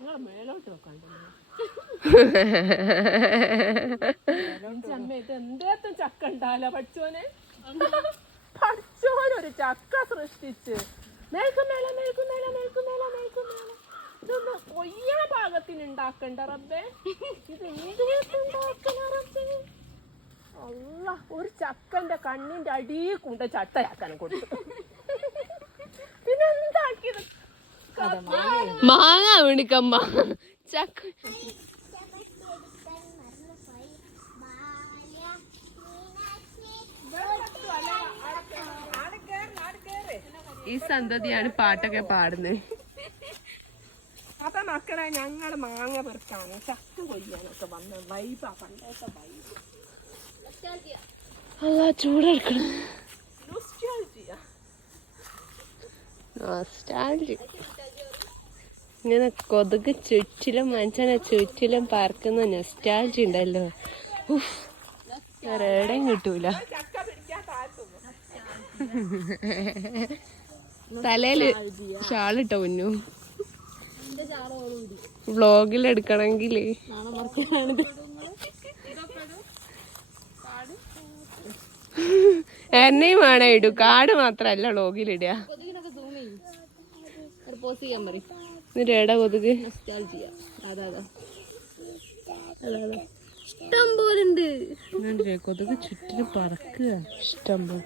മേലോട്ട് എന്തേത്തും ചക്ക ഉണ്ടാലോ പഠിച്ചോനെ? പഠിച്ചോൻ ഒരു ചക്ക സൃഷ്ടിച്ച്. ഇതൊന്ന് പാകത്തിന് ഉണ്ടാക്കണ്ട റബ്ബേ. ഇത് എന്തേത്തുണ്ടാക്കണ റബ്ബേ. അല്ല ഒരു ചക്കന്റെ കണ്ണിന്റെ അടിയിൽ കൊണ്ട് ചട്ടയാക്കാൻ കൊടുത്തു. പിന്നെ മാങ്ങ വീണിക്കമ്മ ചക്ക. ഈ സന്തതിയാണ് പാട്ടൊക്കെ പാടുന്നത് അപ്പൊ മക്കളെ ഞങ്ങൾ മാങ്ങ പെറുക്കാണ്. ചക്ക കൊയ്യാനൊക്കെ വന്ന വൈബാ പണ്ടത്തെ വൈബ് അല്ല ചൂടെടുക്കണം. നോസ്റ്റാൾജിയ. ഇങ്ങനെ കൊതുക് ചുറ്റിലും മനുഷ്യനെ ചുറ്റിലും പറക്കുന്ന നെസ്റ്റാൾജി ഉണ്ടല്ലോ. ഉഫ്. വേറെ എവിടെയും കിട്ടൂല. തലയിൽ ഷാളിട്ടോ മുന്നു വ്ളോഗിൽ എടുക്കണമെങ്കിൽ. എന്നെയും വേണം ഇടൂ. കാട് മാത്രല്ല വ്ളോഗിലിടുക പോസ് ചെയ്യാൻ പറയും. എന്നിട്ട് എടാ കൊതുക് ഇഷ്ടം പോലെ ഉണ്ട്. കൊതുക് ചുറ്റിന് പറക്കുക? ഇഷ്ടം പോലെ.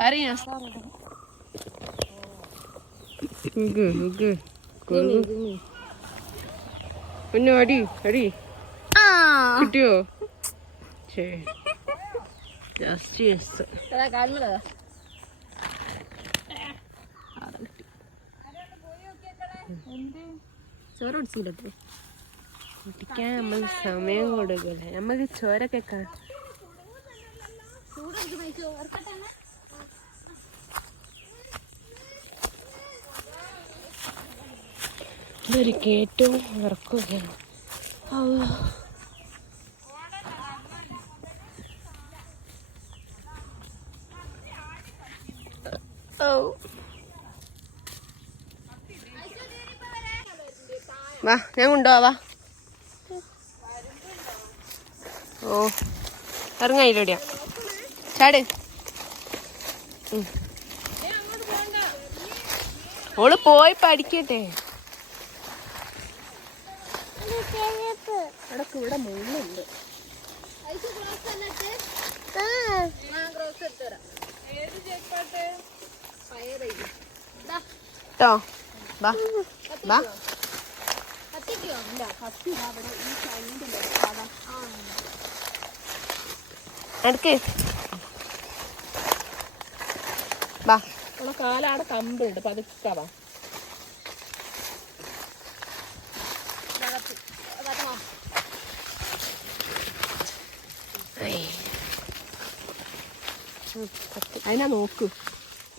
അറിയാം. പൊന്നു അടി അടി. കിട്ടിയോ? ചേ ജസ്റ്റ് ചോറ് കുടിച്ചില്ലത്രേ കുടിക്കാൻ നമ്മൾ സമയം കൊടുക്കില്ല. നമുക്ക് ചോരൊക്കെ കാണും ഇതൊരു കയറ്റവും ഇറക്കുകയാണ് വാ ഞാൻ കൊണ്ടുപോവാ ഓ ഇറങ്ങായില്ലോടിയാ ചാട്. ഉം. ഓൾ പോയി പഠിക്കട്ടെ. അടക്ക് ഇവിടെ മുള്ളുണ്ട്. കേട്ടോ വാ വാ. എടുക്ക് വാ നമ്മളെ കാലാടെ കമ്പുണ്ട് പതുക്കെ വാ. അതിനാ നോക്ക്.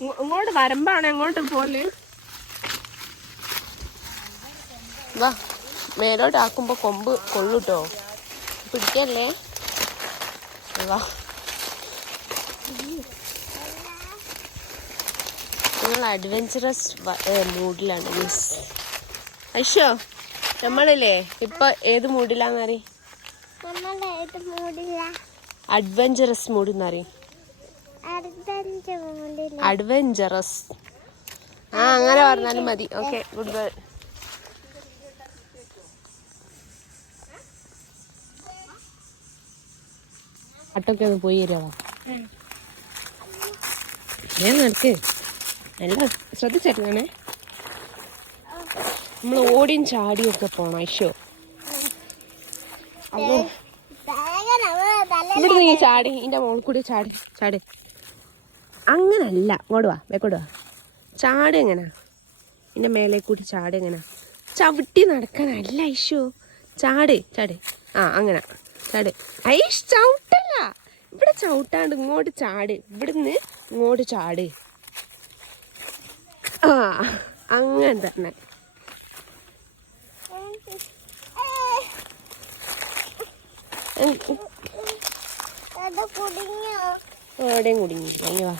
ഇങ്ങ- ഇങ്ങോട്ട് വരുമ്പാണ് എങ്ങോട്ട് പോലെ വാ. മേലോട്ടാക്കുമ്പോ കൊമ്പ് കൊള്ളൂട്ടോ? പിടിക്കല്ലേ? വാ. നിങ്ങൾ അഡ്വഞ്ചറസ് മൂഡിലാണ് മിസ് അയ്യോ നമ്മളില്ലേ ഇപ്പൊ ഏത് മൂഡിലാന്നറി അഡ്വഞ്ചറസ് മൂഡ് എന്നറി അഡ്വഞ്ചറസ് ആ അങ്ങനെ പറഞ്ഞാലും മതി. ഓക്കെ ഗുഡ് ബൈ പാട്ടൊക്കെ ഒന്ന് പോയി തരാമോ? ഞാൻ നടക്ക് നല്ല ശ്രദ്ധിച്ചേക്കണേ. നമ്മൾ ഓടിയും ചാടിയും ഒക്കെ പോണം ഐശോ. ഇവിടെ നീ ചാടി എന്റെ മോളിൽ കൂടി ചാടി ചാടി. അങ്ങനല്ല ഇങ്ങോട്ട് വാ വേക്കോട്ട് വാ. ചാട് എങ്ങനാ? എന്റെ മേലെ കൂടി ചാട് എങ്ങനാ? ചവിട്ടി നടക്കാനല്ല ഐശോ. ചാട് ചാട്. ആ അങ്ങനെ. ചാട്. ഐഷ് ചവിട്ടല്ല ഇവിടെ ചവിട്ടാണ്ട് ഇങ്ങോട്ട് ചാട്. ഇവിടുന്ന് ഇങ്ങോട്ട് ചാട്. ആ അങ്ങനെ തന്നെ. എവിടെയും കുടുങ്ങി അതിന് വാ.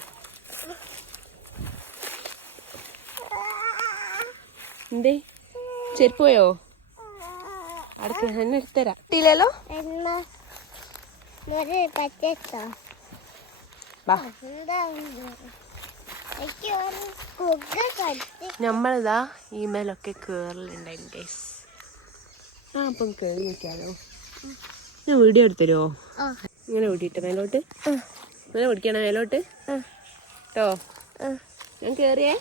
എന്തേ? ചെരുപ്പ് പോയോ? അടുക്ക എന്നെ എടുത്തരാ. ഇല്ലല്ലോ എന്നാ ഒരു പച്ചത്തോ വാ എന്താ എനിക്ക് നമ്മളിതാ ഇമെയിലൊക്കെ കേറലുണ്ടായി ഗൈസ് ആ അപ്പം കേറി നോക്കിയാലോ ഞാൻ വീഡിയോ എടുത്തരുമോ ആ. ഇങ്ങനെ ഓടിയിട്ട് മേലോട്ട്? ഇങ്ങനെ ഓടിക്കണേ മേലോട്ട്? കേട്ടോ ഞാൻ കേറിയേ?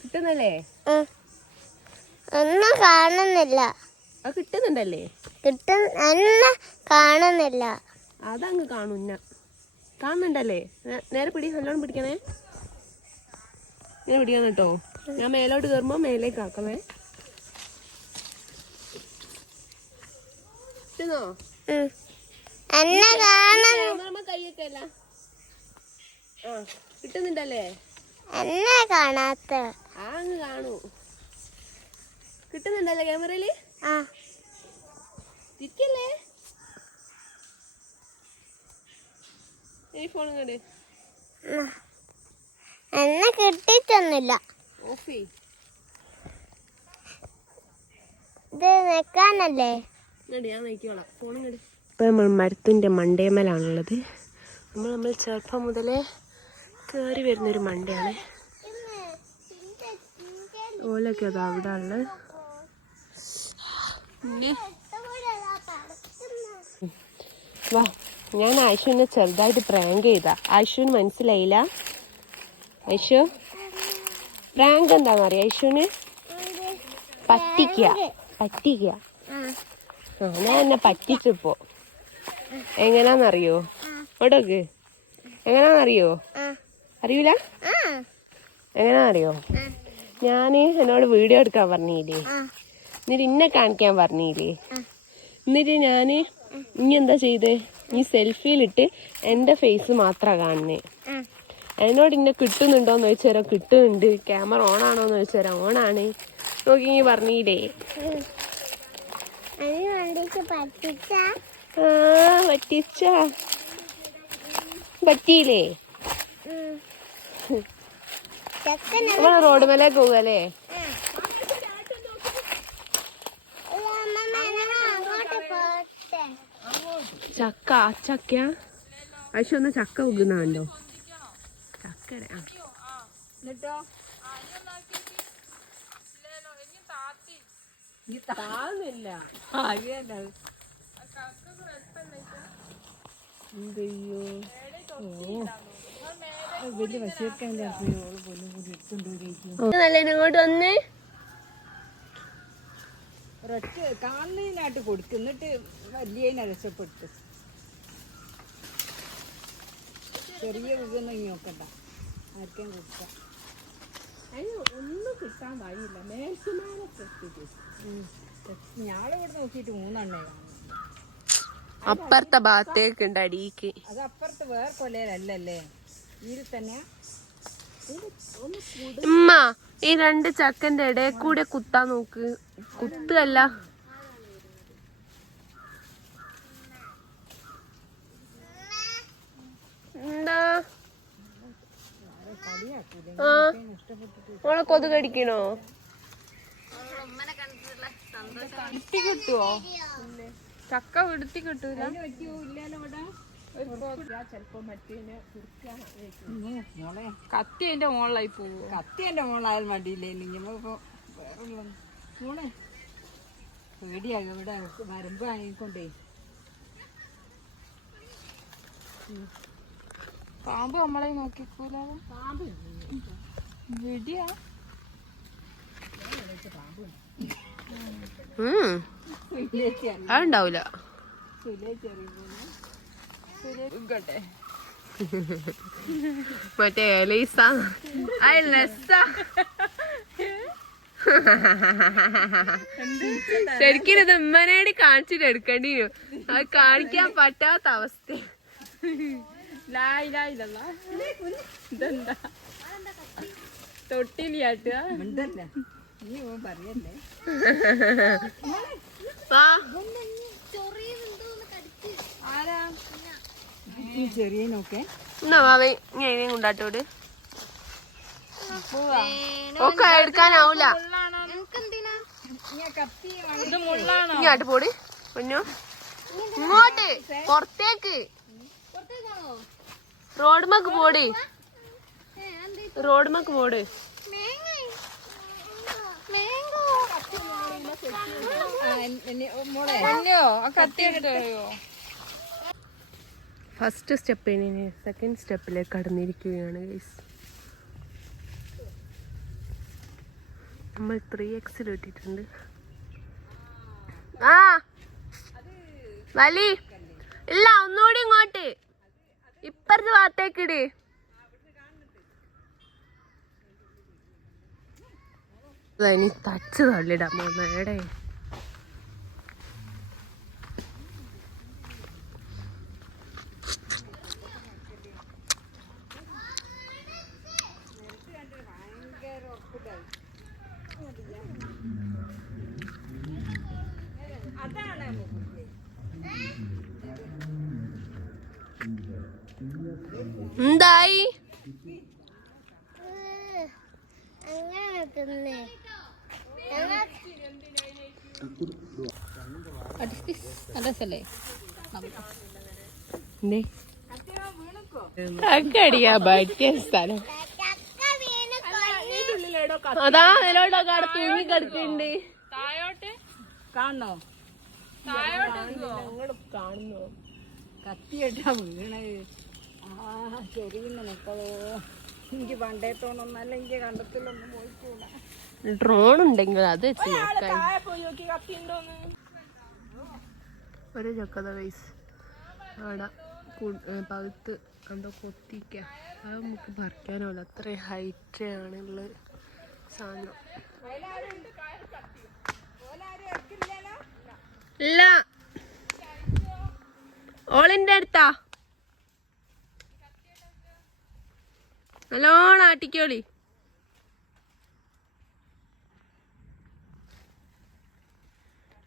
കിട്ടുന്നല്ലേ? ഒന്നും കാണുന്നില്ല. ആ കിട്ടുന്നുണ്ടല്ലേ? കിട്ടും ഒന്നും കാണുന്നില്ല. അതങ്ങ് കാണുന്ന കാണുന്നുണ്ടല്ലേ? നേരെ പിടി നല്ലോണം പിടിക്കണേ. ഞാൻ പിടിക്കാൻ കേട്ടോ. ഞാൻ മേലോട്ട് കയറുമ്പോൾ മേലേക്ക് ആക്കണേ. എന്നെ കിട്ടുന്നുണ്ടല്ലേ? എന്നെ കാണാത്ത. ആ അങ്ങ് കാണൂ. കിട്ടുന്നുണ്ടല്ലേ ക്യാമറയിൽ? ആ. തിരിക്കല്ലേ ഈ ഫോൺ. എന്നെ കിട്ടിട്ടൊന്നുമില്ല ഇപ്പൊ ഇത് നിൽക്കാനല്ലേ നമ്മൾ മരത്തിന്റെ മണ്ടേമലാണുള്ളത്. നമ്മൾ നമ്മൾ ചെറുപ്പം മുതലേ കയറി വരുന്നൊരു മണ്ടയാണ്. ഓലൊക്കെ അത് അവിടെ ഉള്ളത് വാ ഞാൻ ആയിഷുവിനെ ചെറുതായിട്ട് പ്രാങ്ക് ചെയ്ത. ആയിഷുവിന് മനസ്സിലായില്ല? ഐഷു പ്രാങ്ക് എന്താന്ന് അറിയാം പറ്റിക്കുക പറ്റിക്കുക ആ ആ ഞാൻ എന്നെ പറ്റിച്ചിപ്പോ. എങ്ങനാന്നറിയോ? ഓടക്ക്. എങ്ങനാന്നറിയോ? അറിയൂല? എങ്ങനാന്നറിയോ? ഞാൻ എന്നോട് വീഡിയോ എടുക്കാൻ പറഞ്ഞില്ലേ? എന്നിട്ട് ഇന്നെ കാണിക്കാൻ പറഞ്ഞില്ലേ? എന്നിട്ട് ഞാൻ ഇനി എന്താ ചെയ്തേ? നീ സെൽഫിയിലിട്ട് എന്റെ ഫേസ് മാത്ര കാണുന്നേ. എന്നോട് ഇന്നെ കിട്ടുന്നുണ്ടോന്ന് ചോദിച്ചാരോ കിട്ടുന്നുണ്ട്. ക്യാമറ ഓൺ ആണോന്ന് ചോദിച്ചുതരാം ഓണാണ്. നോക്കി നീ പറഞ്ഞില്ലേ പറ്റിച്ച? പറ്റിയില്ലേ? നമ്മൾ റോഡ് മേലേക്ക് പോകല്ലേ ചക്ക ആ ചക്ക. പക്ഷെ ഒന്ന് ചക്ക ഉകുന്നുണ്ടോ ചക്കടെ ആ. താന്നില്ല ഇങ്ങോട്ട് വന്ന്. ഒരൊറ്റ കാണുന്നതിനായിട്ട് കൊടുക്കും. എന്നിട്ട് വലിയ രക്ഷപ്പെട്ടു ചെറിയ വികൊന്നും നോക്കണ്ട. ആർക്കും കൊടുക്കാം. ഒന്നും കിട്ടാൻ വഴിയില്ല. മേൽക്കുമാരൊക്കെ ഞാളിവിടെ നോക്കിയിട്ട് മൂന്നെണ്ണേ അപ്പുറത്തെ ഭാഗത്തേക്ക് ഉണ്ട് അടിക്ക് അത് അപ്പുറത്ത് വേറെ കൊലയിലല്ലേ ഇതിൽ തന്നെ ഉമ്മ ഈ രണ്ട് ചക്കന്റെ ഇടയിൽ കൂടെ കുത്താൻ നോക്ക്. കുത്തല്ല എന്താ ആ മോളെ കൊതുക് കിട്ടുവോ? ചക്ക വിടുത്തി കിട്ടൂല. കത്തി അതിന്റെ മോളായി പോവോ? കത്തി എന്റെ മോളായാലും മടിയില്ലേ മോളെ പേടിയാകും ഇവിടെ വരമ്പ് വാങ്ങിക്കൊണ്ടേ. പാമ്പ് നമ്മളെ നോക്കിക്കൂല? പാമ്പ് അതുണ്ടാവൂല. മറ്റേ ലീസ. അത് രസാ ശരിക്കും ഇത് ഉമ്മനേടി കാണിച്ചിട്ട് എടുക്കേണ്ടി അത് കാണിക്കാൻ പറ്റാത്ത അവസ്ഥ. ഇതെന്താ? ചെറിയ കൊണ്ടാട്ടോട്. ഒക്കെ എടുക്കാനാവൂല. ഇങ്ങോട്ട് പോടി കുഞ്ഞു ഇങ്ങോട്ട് പുറത്തേക്ക്. റോഡ്മക്ക് പോടി. ആ കത്തി എടുത്തോ ഫസ്റ്റ് സ്റ്റെപ്പ് കഴിഞ്ഞ് സെക്കൻഡ് സ്റ്റെപ്പിലേക്ക് കടന്നിരിക്കുകയാണ് ഗൈസ് നമ്മൾ ത്രീ എക്സിൽ ഇട്ടിട്ടുണ്ട്. ആ വലി ഇല്ല ഒന്നുകൂടി ഇങ്ങോട്ട്. ഇപ്പറത്തെ ഭാഗത്തേക്ക് ഇട് ദാ ഇനി തച്ച് തള്ളിടാൻ പോകുന്നേടേ എന്തായി? അങ്ങനെ അക്കടിയാ പറ്റിയ സ്ഥലം. അതാ നിലോട്ടോ അവിടെ തൂങ്ങി കിടക്കുന്നുണ്ട് തായോട്ട്? കാണണോ? ഞങ്ങൾ കാണുന്നു. കത്തിയിട്ടാ വീണത്. ആ ചെറിയുന്ന മക്കളോ. എനിക്ക് പണ്ടേത്തോണൊന്നല്ല എനിക്ക് കണ്ടത്തിലൊന്നും പോയിക്കൂടാ. ഡ്രോൺ ഉണ്ടെങ്കിൽ അത് വെച്ച് ഒരു ചക്കത വയസ്സ് ആടാ പകുത്ത് കണ്ടോ കൊത്തിക്ക. അത് നമുക്ക് പറിക്കാനുമില്ല അത്ര ഹൈറ്റ് ആണുള്ള സാധനം. ഇല്ല. ഓളിന്റെ അടുത്താ. നല്ലോണം ആട്ടിക്കോളി.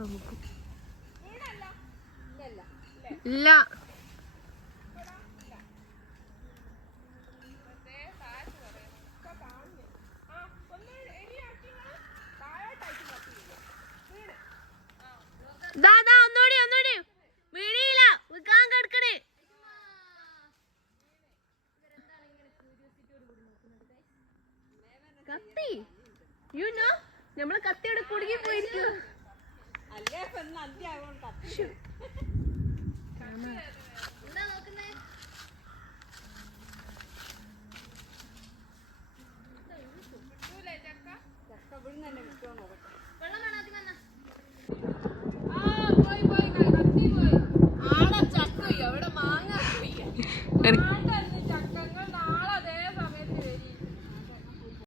ഇപ്പൊ നമുക്ക് ഇല്ല. ദാ, ദാ, ഒന്നൂടി ഒന്നൂടി. വീണിയില്ല വിൽക്കാൻ കിടക്കണേ. കത്തി. യു നോ നമ്മൾ കത്തിയുടെ കുടുങ്ങി പോയിരിക്കും Shoot.